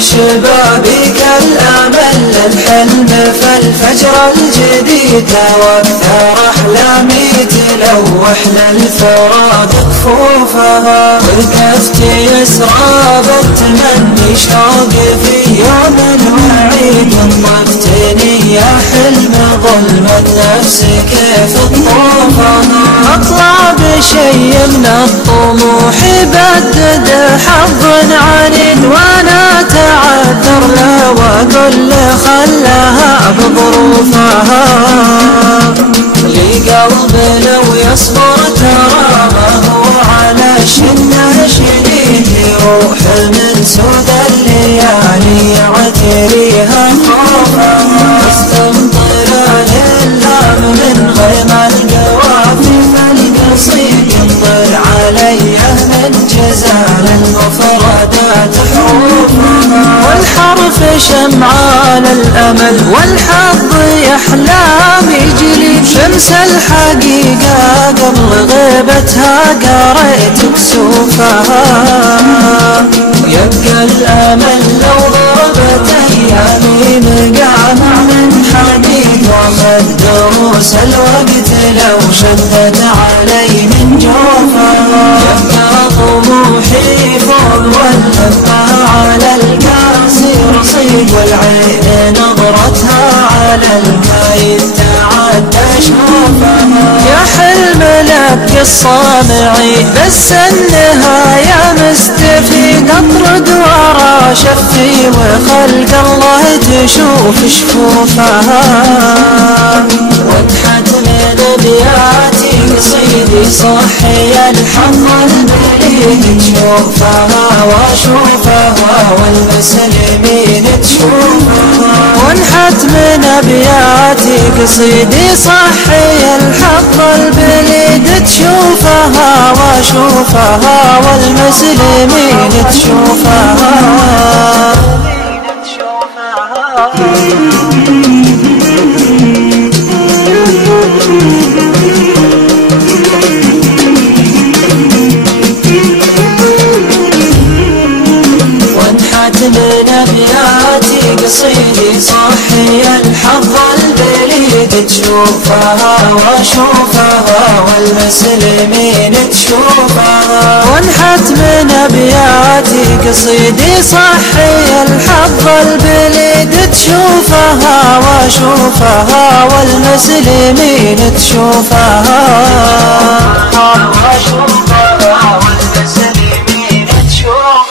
شبابك الأمل للحلم فالفجر الجديد توثر أحلامي تلوح للفراق كفوفها وقفت يسرى بالتمني شوق في يوم وعيد ضفتني يا حلم ظلمة نفس كيف تطوفها أطلع بشي من الطموح بدد حظ عنيد وانا تعذر له واقول له خلاها بظروفها لي قلب لو يصبر ترى ما هو على شنه شديد يروح من سود الليالي يعتريها خوفها استمطر الهلام من غيم القوافي فالقصيد ينطر عليه من جزال المفردات حروفها والحرف شمعان الأمل والحظ يحلام يجلي شمس الحقيقة قبل غيبتها قريت كسوفها يبقى الأمل لو ضربت أيامي مقامع من حديد وأخذ دروس الوقت لو شدت علي من جوفها يبقى طموحي فوق واللفة على الكاسي رصيد والعين نظرتها على الكايد تعدى شوفها يا حلم لك الصامعي بس النهاية مستفيد اطرد ورا شفتي وخلق الله تشوف شفوفها وضحت من ابياتي قصيدي صحي الحظ البليد تشوفها واشوفها والمسلمين تشوفها وانحت من ابياتي قصيدي صحي الحظ البليد تشوفها واشوفها والمسلمين تشوفها وانحت من ابياتي قصيدي صحي الحظ البليد تشوفها واشوفها والمسلمين تشوفها وانحت من ابياتي قصيدي صحي الحظ البليد تشوفها واشوفها والمسلمين تشوفها واشوفها والمسلمين تشوفها.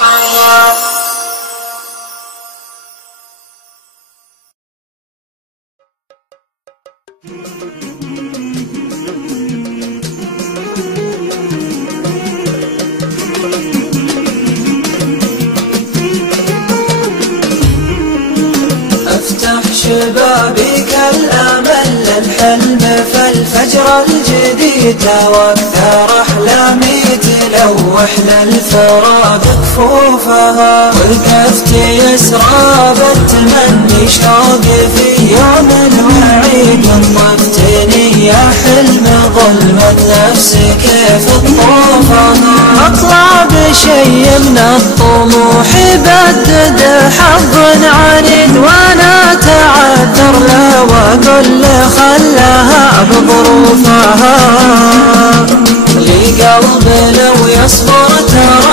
افتح شبابك الأمل للحلم فالفجر الجديد توثر أحلامي تلوح للفراق كفوفها وقفت يسرى بالتمني شوق في يوم وعيد ضفتني يا حلم ظلمة نفس كيف تطوفها أطلع بشي من الطموح بدد حظ عنيد وانا تعذر له واقول له خلاها بظروفها لي قلب لو يصبر ترى